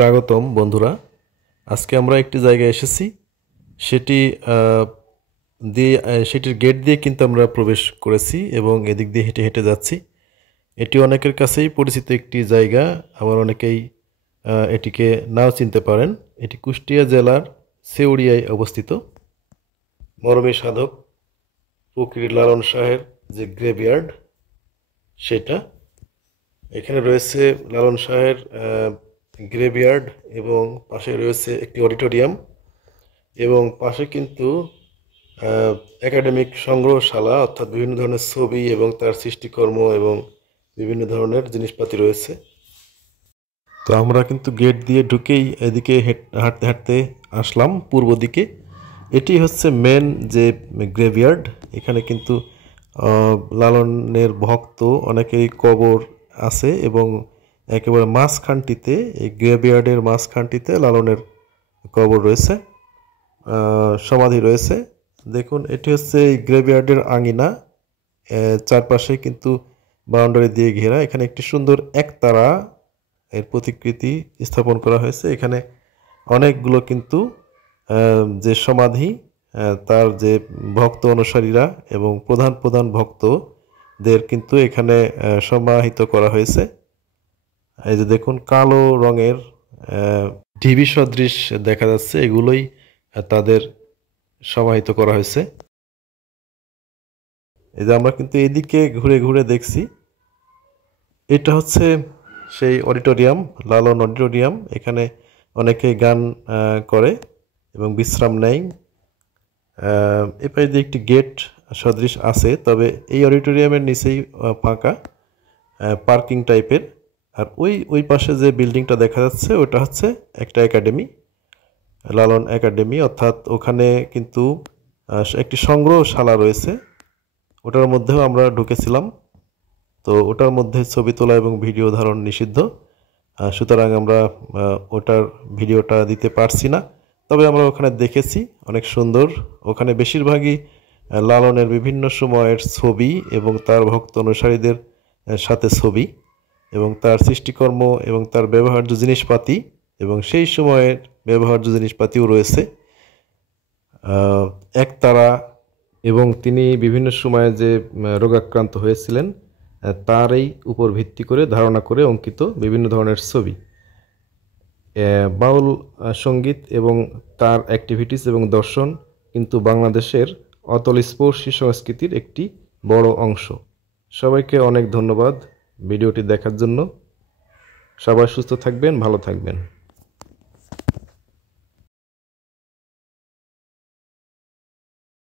স্বাগতম বন্ধুরা। আজকে আমরা একটি জায়গায় এসেছি। সেটি সেটির গেট দিয়ে কিন্তু আমরা প্রবেশ করেছি এবং এদিক দিয়ে হেঁটে হেঁটে যাচ্ছি। এটি অনেকের কাছেই পরিচিত একটি জায়গা, আবার অনেকেই এটিকে নাও চিনতে পারেন। এটি কুষ্টিয়া জেলার ছেউড়িয়ায় অবস্থিত। মরমী সাধক ফকির লালন শাহের যে গ্রেভইয়ার্ড, সেটা এখানে রয়েছে। লালন শাহের গ্রেভইয়ার্ড এবং পাশে রয়েছে একটি অডিটোরিয়াম এবং পাশে কিন্তু একাডেমিক সংগ্রহশালা, অর্থাৎ বিভিন্ন ধরনের ছবি এবং তার সৃষ্টিকর্ম এবং বিভিন্ন ধরনের জিনিসপাতি রয়েছে। তো আমরা কিন্তু গেট দিয়ে ঢুকেই এদিকে হাঁটতে হাঁটতে আসলাম পূর্ব দিকে। এটি হচ্ছে মেন যে গ্রেভইয়ার্ড। এখানে কিন্তু লালনের ভক্ত অনেকেই কবর আছে এবং একেবারে মাঝখানটিতে, এই গ্রেভইয়ার্ডের মাঝখানটিতে লালনের কবর রয়েছে, সমাধি রয়েছে। দেখুন, এটি হচ্ছে এই গ্রেভইয়ার্ডের আঙিনা। চারপাশে কিন্তু বাউন্ডারি দিয়ে ঘেরা। এখানে একটি সুন্দর একতারা এর প্রতিকৃতি স্থাপন করা হয়েছে। এখানে অনেকগুলো কিন্তু যে সমাধি, তার যে ভক্ত অনুসারীরা এবং প্রধান প্রধান ভক্তদের কিন্তু এখানে সমাহিত করা হয়েছে। এই যে দেখুন, কালো রঙের ঢিবি সদৃশ দেখা যাচ্ছে, এগুলোই তাদের সমাহিত করা হয়েছে। এই যে আমরা কিন্তু এদিকে ঘুরে ঘুরে দেখছি, এটা হচ্ছে সেই অডিটোরিয়াম, লালন অডিটোরিয়াম। এখানে অনেকে গান করে এবং বিশ্রাম নেয়। এপাশে যে একটি গেট সদৃশ আছে, তবে এই অডিটোরিয়ামের নিচেই ফাঁকা পার্কিং টাইপের। আর ওই পাশে যে বিল্ডিংটা দেখা যাচ্ছে, ওটা হচ্ছে একটা একাডেমি, লালন একাডেমি। অর্থাৎ ওখানে কিন্তু একটি সংগ্রহশালা রয়েছে। ওটার মধ্যেও আমরা ঢুকেছিলাম। তো ওটার মধ্যে ছবি তোলা এবং ভিডিও ধারণ নিষিদ্ধ, সুতরাং আমরা ওটার ভিডিওটা দিতে পারছি না। তবে আমরা ওখানে দেখেছি, অনেক সুন্দর। ওখানে বেশিরভাগই লালনের বিভিন্ন সময়ের ছবি এবং তার ভক্ত অনুসারীদের সাথে ছবি এবং তার সৃষ্টিকর্ম এবং তার ব্যবহার্য জিনিসপাতি এবং সেই সময়ের ব্যবহার্য জিনিসপাতিও রয়েছে। একতারা এবং তিনি বিভিন্ন সময়ে যে রোগাক্রান্ত হয়েছিলেন তারই উপর ভিত্তি করে ধারণা করে অঙ্কিত বিভিন্ন ধরনের ছবি। বাউল সঙ্গীত এবং তার অ্যাক্টিভিটিস এবং দর্শন কিন্তু বাংলাদেশের অতলস্পর্শী সংস্কৃতির একটি বড় অংশ। সবাইকে অনেক ধন্যবাদ ভিডিওটি দেখার জন্য। সবাই সুস্থ থাকবেন, ভালো থাকবেন।